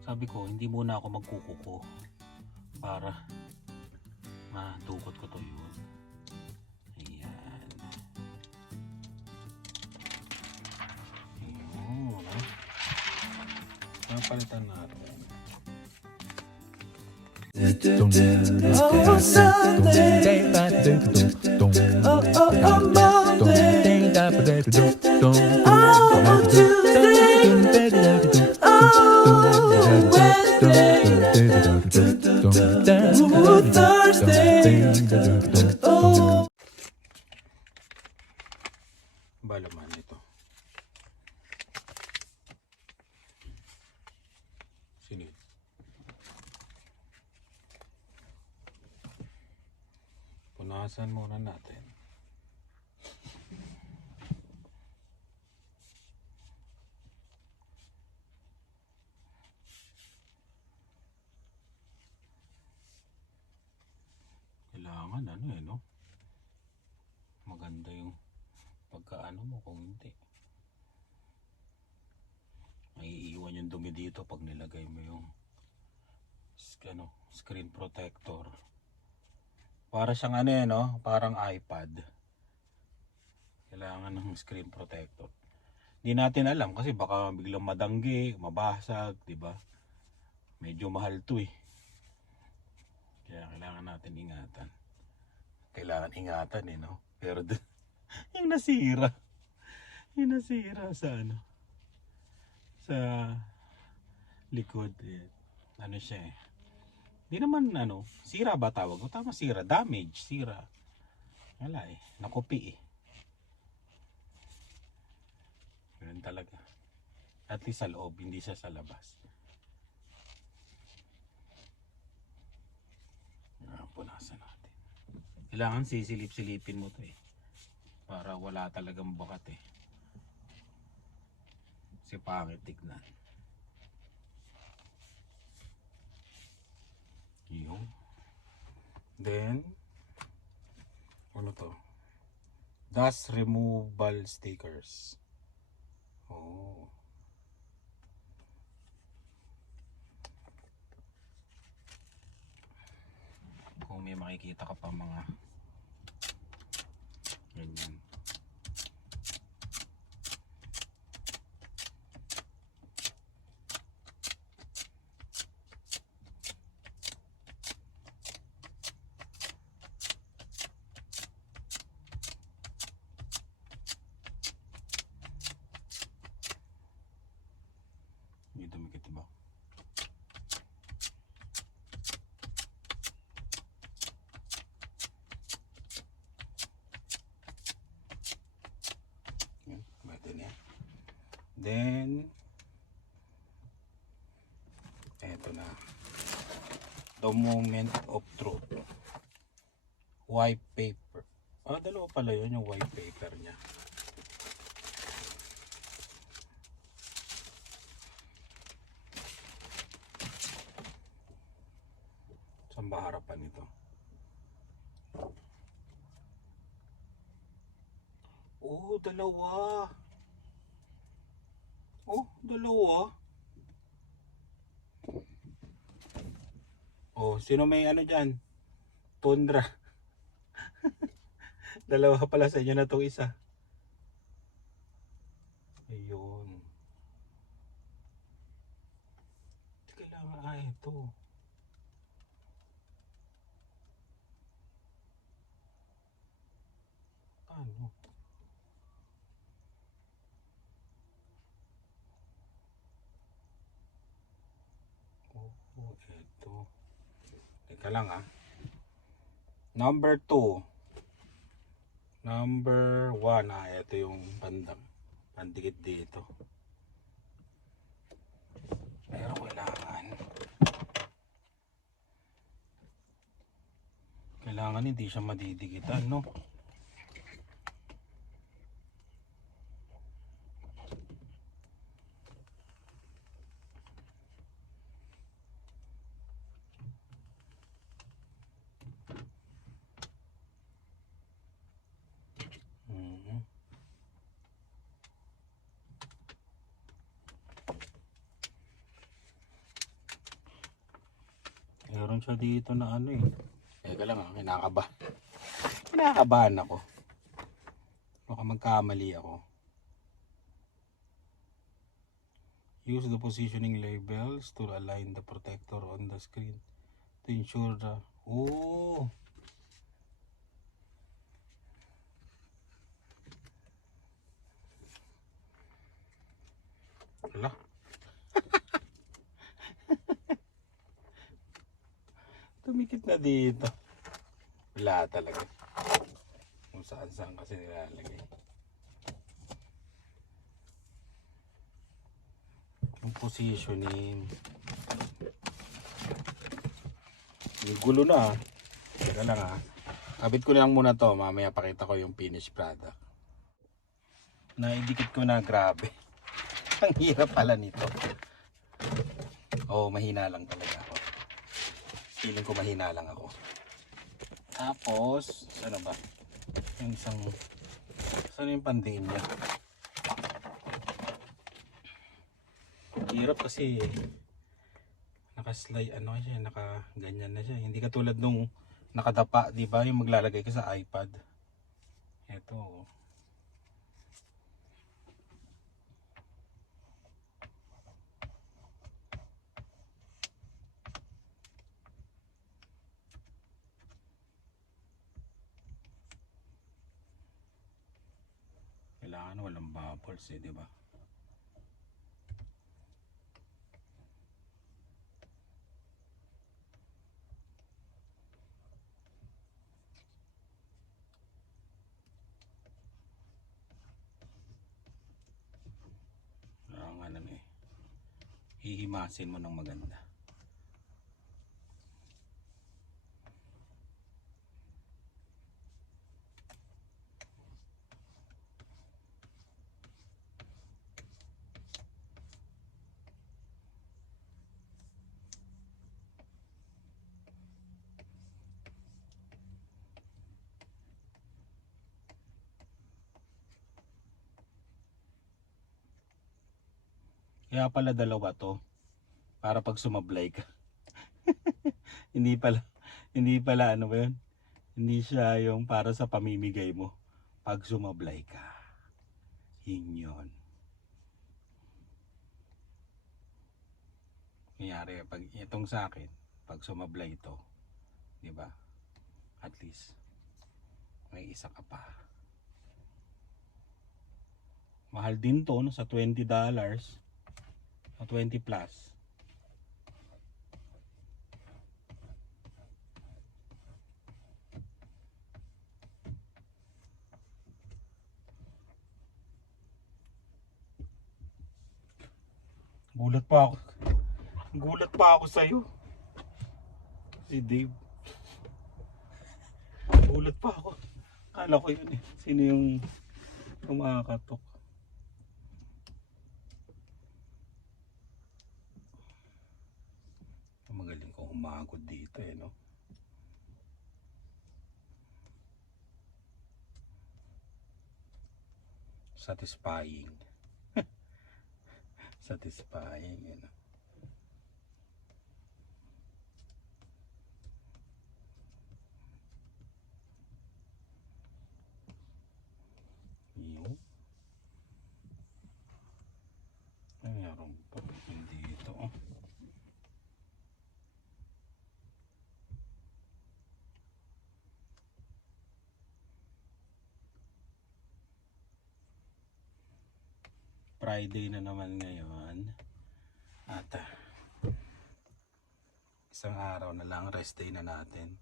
Sabi ko, hindi muna ako magkukuko para madukot ko to yun. Ayan. Ayun. Napalitan natin. Balaman ito. Sinit. Punasan muna natin. Kailangan no? Maganda yung pagkaano mo kung hindi. Maiiwan yung dumi dito pag nilagay mo yung screen protector. Para siyang no? Parang iPad. Kailangan ng screen protector. Hindi natin alam kasi baka biglang madanggi, mabasag, 'di ba? Medyo mahal 'to eh. Kaya kailangan natin ingatan. Kailangan ingatan no? Pero yung nasira. Yung nasira sa sa likod eh. Ano siya eh. Hindi naman sira ba tawag? O tama sira, damage, sira. Wala eh, nakopi eh. Ganun talaga. At least sa loob, hindi siya sa labas. Punasan natin. Kailangan sisilip-silipin mo to eh. Para wala talagang bakat eh. Kasi pangit tignan. Yun. Then, ano to? Dust removal stickers. Oh. Kung may makikita ka pa mga ganyan. May dumikit ba? Then, eto na. The moment of truth. White paper. Dalawa pala yun yung white paper niya. Saan ba harapan ito? Oh, dalawa. Oh, dalawa. Oh, sino may dyan? Tundra. Dalawa pala sa inyo na itong isa. Ayun. Kailangan ito. Paano? Oh, ito. Teka lang Number 2. Number 1. Ito yung pandikit dito. Pero kailangan hindi siya madidikitan, no? Meron siya dito na ano eh. Teka lang kinakabahan ako. Baka magkamali ako. Use the positioning labels to align the protector on the screen to ensure the... Oh! Wala. Tumikit na dito. Wala talaga. Kung saan kasi nilalagay. Yung positioning. Yung gulo na. Teka lang ha. Kabit ko lang muna to. Mamaya pakita ko yung finished product. Naidikit ko na, grabe. Ang hirap pala nito. Mahina lang talaga ako. Feeling ko mahina lang ako. Tapos, ano ba? Yung isang... Saan yung pandiin niya? Hirap kasi naka-slide siya, naka-ganyan na siya. Hindi katulad nung nakadapa, di ba? Yung maglalagay ka sa iPad. Ito. Kailangan walang bubbles di ba? Hihimasin mo ng maganda. Kaya pala dalawa to. Para pag sumablay ka. Hindi pala ano ba yun? Hindi siya yung para sa pamimigay mo. Pag sumablay ka. Yun. Kanyari, pag itong sa akin, pag sumablay ito, di ba? At least, may isa ka pa. Mahal din to, no? Sa $20. O 20 plus. Gulat pa ako sa'yo. Si Dave. Gulat pa ako. Kala ko yun eh. Sino yung kumakatok? Magaling kong humagod dito no? Satisfying. Satisfying no? Yun. Mayroon pa dito Friday na naman ngayon at isang araw na lang, rest day na natin.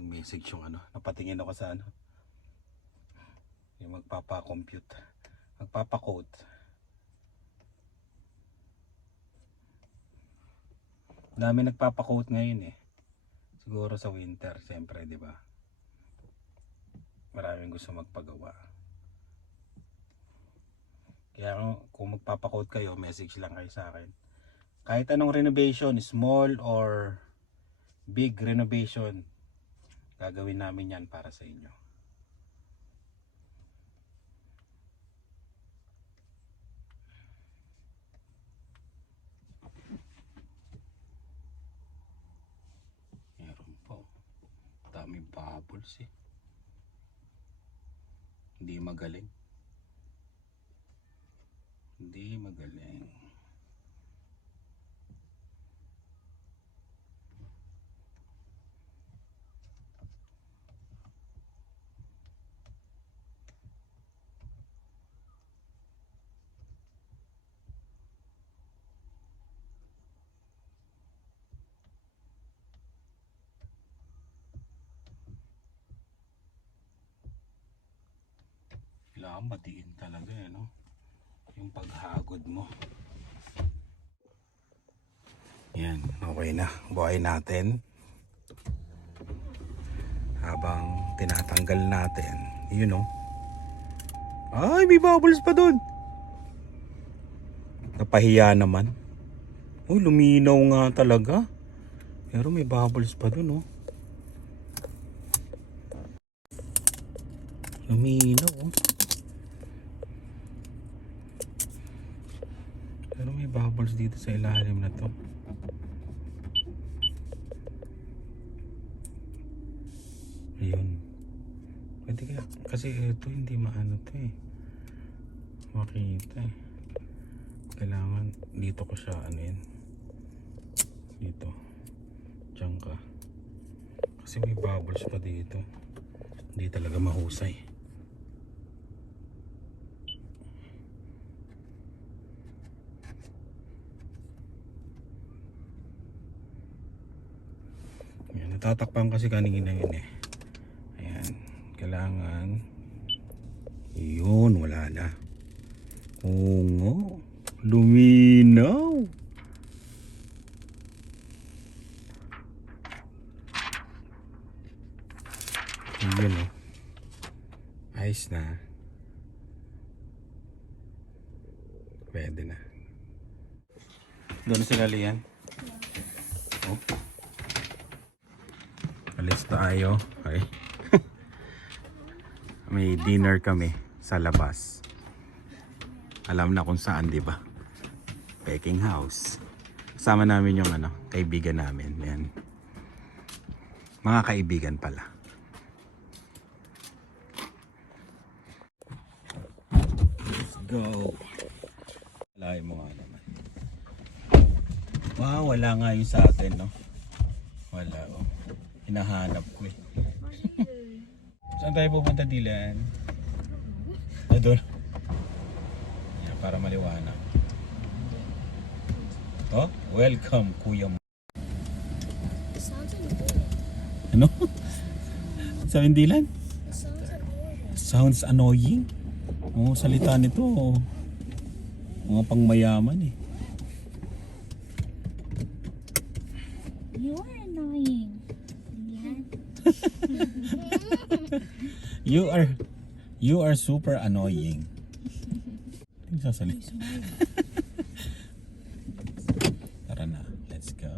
Nag-message yung napatingin ako sa yung magpapa-compute, magpapa-code. Dami nagpapa-code ngayon siguro sa winter, siyempre, di ba? Maraming gusto magpagawa. Kaya kung magpapa-code kayo, message lang kayo sa akin. Kahit anong renovation, small or big renovation, gagawin namin yan para sa inyo. bubbles eh. Hindi magaling. Hindi magaling. Kailangan matiin talaga eh, no? Yung paghagod mo. Yan, okay na. Buhay natin. Habang tinatanggal natin, yun know. Ay, may bubbles pa doon. Napahiya naman. Uy, luminaw nga talaga. Pero may bubbles pa doon, oh. Luminaw, oh. Pero may bubbles dito sa ilalim na to. Ayun. Pwede kaya, kasi ito hindi maano to eh. Makita eh. Kailangan dito ko siya ano yun. Dito. Diyan ka. Kasi may bubbles pa dito. Hindi talaga mahusay. Natatakpan kasi kanina yun eh. Ayan. Kailangan. Yun. Wala na. Oo nga. Luminaw. Yun oh. Ayos na. Pwede na. Doon sila liyan. Oh. Alis tayo. Okay. May dinner kami sa labas. Alam na kung saan, di ba? Peking House. Kasama namin yung ano, kaibigan namin. Yan. Mga kaibigan pala. Let's go. Wala mo nga naman. Wow, wala nga yung sa atin, no? Wala, oh. Hinahanap ko eh. Saan tayo pupunta, Dylan? Ah, doon. Yan, para maliwanag. Oh, welcome, Kuya mo. Ano? Sabihin, Dylan? Sounds annoying. Oo, salita nito. Mga pangmayaman eh. You're annoying. You are super annoying. Hindi sasalita. Tara na, let's go.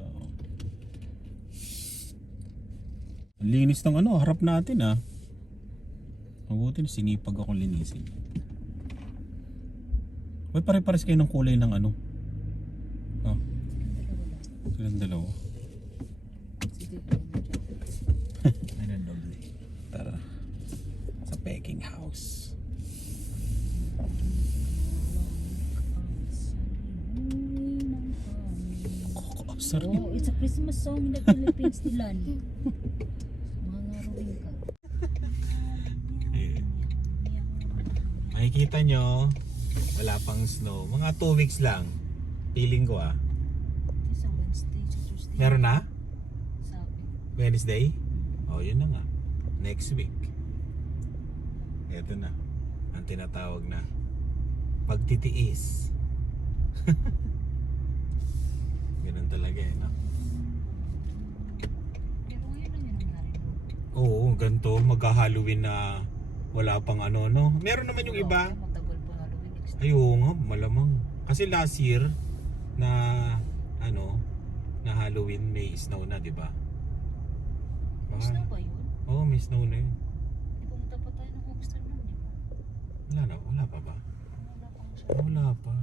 Ang linis ng ano, harap natin ah. Mabuti na sinipag akong linisin. Uy, pare-pares kayo ng kulay ng ano. Oh. Silang dalawa. Tara. Sa Peking House. Sorry. Oh, it's a Christmas song in the Philippines, Dylan. Mga ngaruin ka. Makikita nyo, wala pang snow. Mga 2 weeks lang. Feeling ko ah. Sa Wednesday, sa Tuesday. Meron na? Sabi. Wednesday? Oh, yun na nga. Next week. Ito na. Ang tinatawag na pagtitiis. Ganun talaga eh, no? Pero ngayon lang yun nangyari mo. Oo, ganito. Mag-Halloween na wala pang ano, no? Meron naman yung iba. Matagal pa Halloween next Ay, oo nga, malamang. Kasi last year, na ano, na Halloween may snow na, di ba? May snow ba yun? Oo, may snow na yun. Di pumunta pa tayo ng homestead nun, di ba? Wala pa ba? Wala pang siya. Wala pa.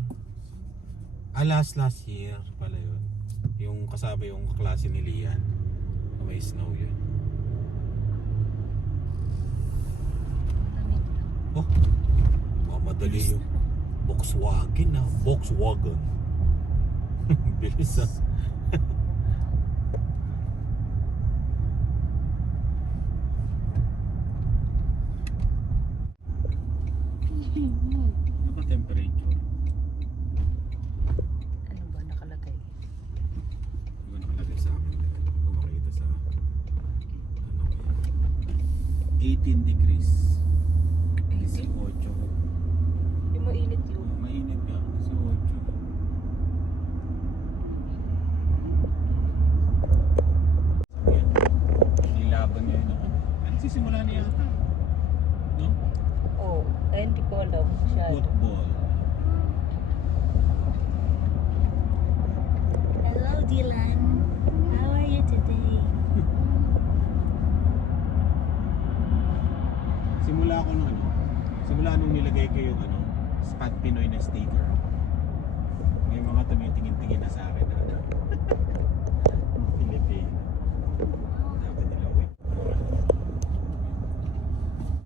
Last year pala yun. Yung kasama yung klase ni Lian. May snow yun. Oh, madali yung Volkswagen na. Volkswagen. Bilis ah. Ano ba temperature? Ano ba nakalagay? Ano ba nakalagay sa akin? Kung makita sa ano, 18 degrees. 18? 18. Hindi mainit yun. Mainit ka. 18. Nilaban niya yun ako. Ano sisimula niya yata? No? Oo. Ay, hindi ko alam. Football. Hello, Dylan. How are you today? Simula ako nung ano, simula nung nilagay ko yung ano, Spot Pinoy na sticker. May mga tumitingin-tingin na sa akin na ano, Pilipino. Sabi nila, wait.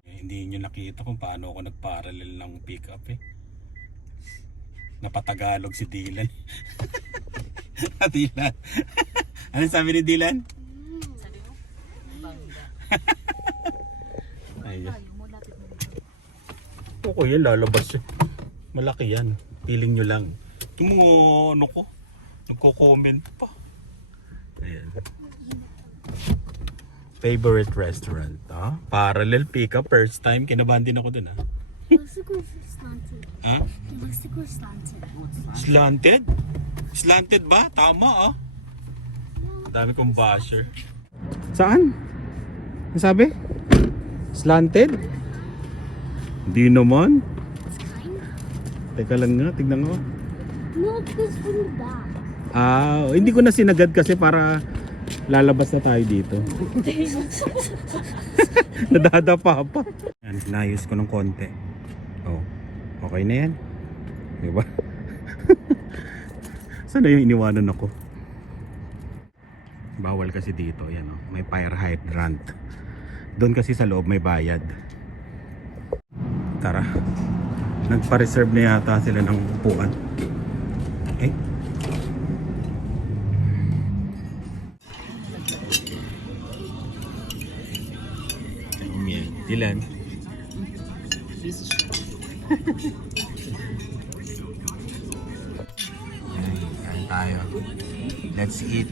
Hindi nyo nakita kung paano ako nag-parallel ng pick-up eh. Napatagalog si Dylan. Dylan. Ano sabi ni Dylan? Sabi mo? Bangga. Ayun. Ayaw mo, lapit mo dito. Oo, yan lalabas yun. Malaki yan. Feeling nyo lang. Yung mga ano ko, nagko-comment pa. Ayan. Favorite restaurant, ha? Parallel pickup, first time. Kinabahan din ako dun, ha? What's the cool slanted? Ha? What's the cool slanted? Slanted? Slanted ba? Tama, ah. Dami kong basher. Saan? Ano sabi? Slanted? Hindi naman. It's kind. Teka lang nga, tignan ko. No, because from the back. Ah, hindi ko na sinagad kasi para lalabas na tayo dito. Nadadapa pa. Yan, nayos ko ng konti. Oh, okay na yan. Diba? Sana yung iniwanan ako? Bawal kasi dito, yan oh. May fire hydrant. Doon kasi sa loob may bayad. Tara. Nagpa-reserve na yata sila ng upuan. Okay? Dylan. Kain tayo. Let's eat.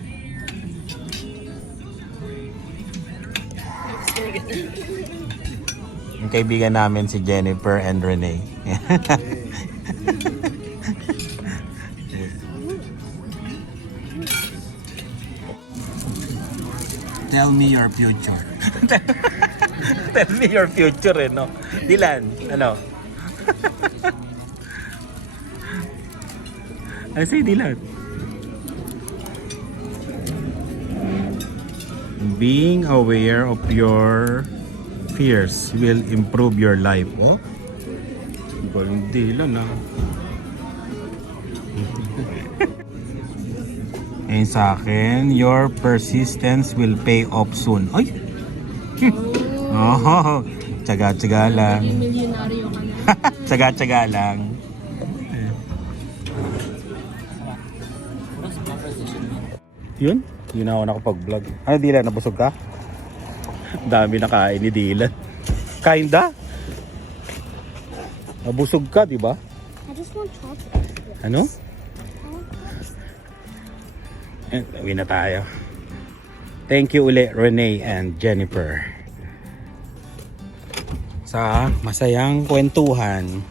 Yung kaibigan namin si Jennifer and Renee. Tell me your future. Tell me your future, eh, no? Dylan, ano? Ano sa'yo, Dylan? Being aware of your fears will improve your life. Oh? Galing Dylan, ah. And sa akin, your persistence will pay off soon. Ay! Oh, tsaga-tsaga lang. Milyonaryo ka na. Tsaga-tsaga lang. Yun? Yun na ako nakapag-vlog. Ano, Dylan? Nabusog ka? Dami na kain ni Dylan. Kain da? Nabusog ka, di ba? I just want chocolate. Ano? Uwi na tayo. Thank you ulit, Renee and Jennifer, sa masayang kwentuhan.